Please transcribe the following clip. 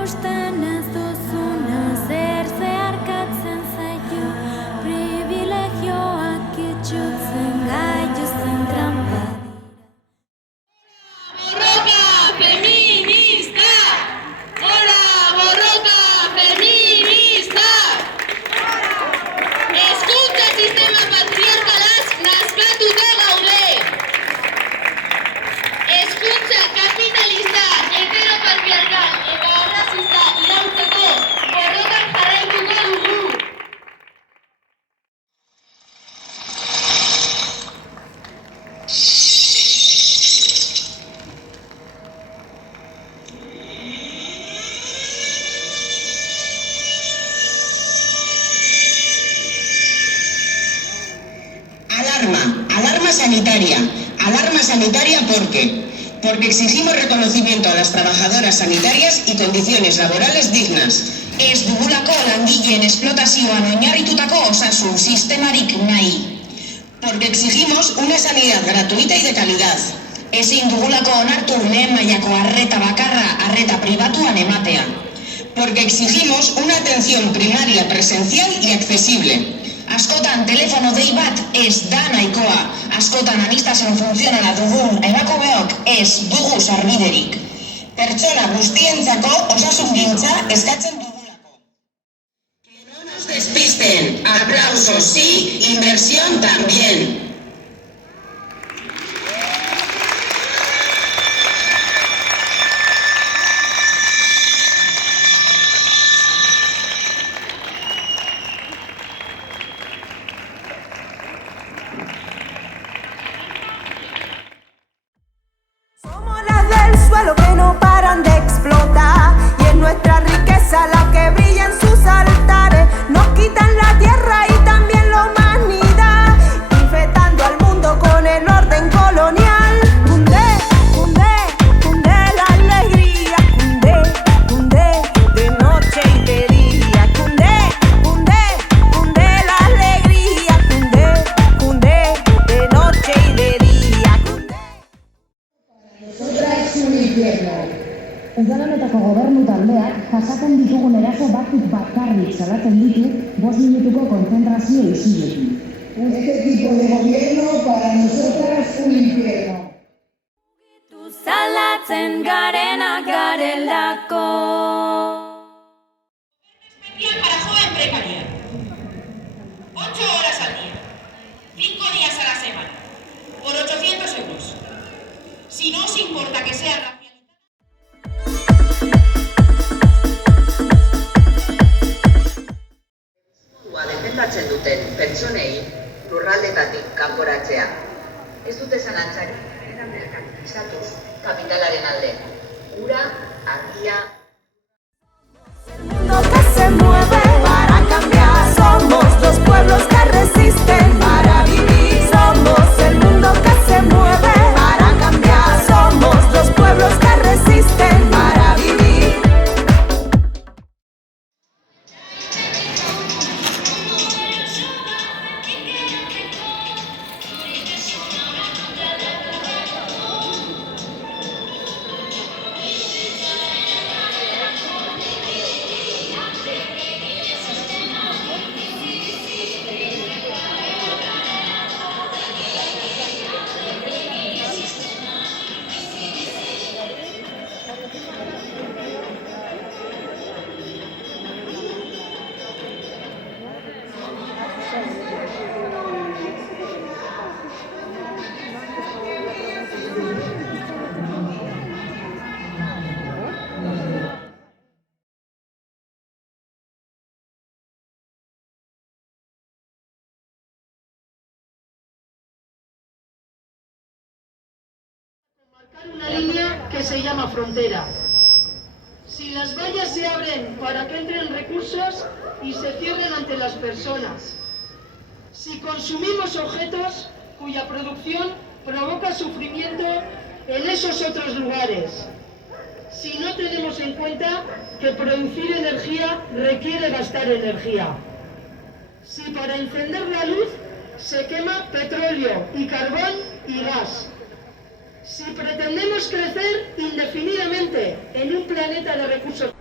erakusten ez duzuna, zer zeharkatzen zaitu, privilegioak itxutzen gaituzten trampa. ¡Borroka feminista! ¡Hora borroka feminista! Hezkuntza sistema patriarkalaz nazkatuta gaude. Hezkuntza kapitalista, heteropatriarkal eta arrazista iraultzeko borrokan jarraituko dugu. Alarma sanitaria porque exigimos reconocimiento a las trabajadoras sanitarias y condiciones laborales dignas. Ez dugulako langileen esplotazioan oinarritutako osasun sistemarik nahi. Porque exigimos una sanidad gratuita y de calidad. Ezin dugulako onartu lehen mailako arreta bakarra arreta pribatuan ematea. Porque exigimos una atención primaria presencial y accesible. Askotan telefono dei bat ez da nahikoa, askotan aniztasun funtzionala dugun emakumeok ez dugu sarbiderik. Pertsona guztientzako osasungintza eskatzen dugulako. Que no nos despisten, aplausos sí, inversión también. Somos las del suelo que no paran de explotar y es nuestra riqueza la que brilla en sus altares. Nos quitan la tierra y también la humanidad, infectando al mundo con el orden colonial. Cunde, cunde, cunde la alegría, cunde, cunde de noche y de día. Cunde, cunde, cunde la alegría, cunde, cunde de noche y de día. Cunde. Nosotras un infierno. Udaletako gobernu taldeak jasaten ditugun eraso batzuk bakarrik salatzen ditu 5 minutuko kontzentrazio isilekin. Este tipo de gobierno para nosotras un infierno. Salatzen garenak garelako. Especial para joven precaria. 8 horas al día. 5 días a la semana. Por 800 euros. Si no os importa que sea racializada. Defendatzen duten pertsonei lurraldetatik kanporatzea. Ez dute zalantzarik, eta merkantilizatuz kapitalaren alde. Ura, argia. El mundo que se mueve para cambiar. Somos los pueblos que resisten para vivir. Somos el mundo que se mueve para cambiar. Somos los pueblos que resisten para vivir. Marcar una línea que se llama frontera. Si las vallas se abren para que entren recursos y se cierren ante las personas. Si consumimos objetos cuya producción provoca sufrimiento en esos otros lugares. Si no tenemos en cuenta que producir energía requiere gastar energía. Si para encender la luz se quema petróleo y carbón y gas. Si pretendemos crecer indefinidamente en un planeta de recursos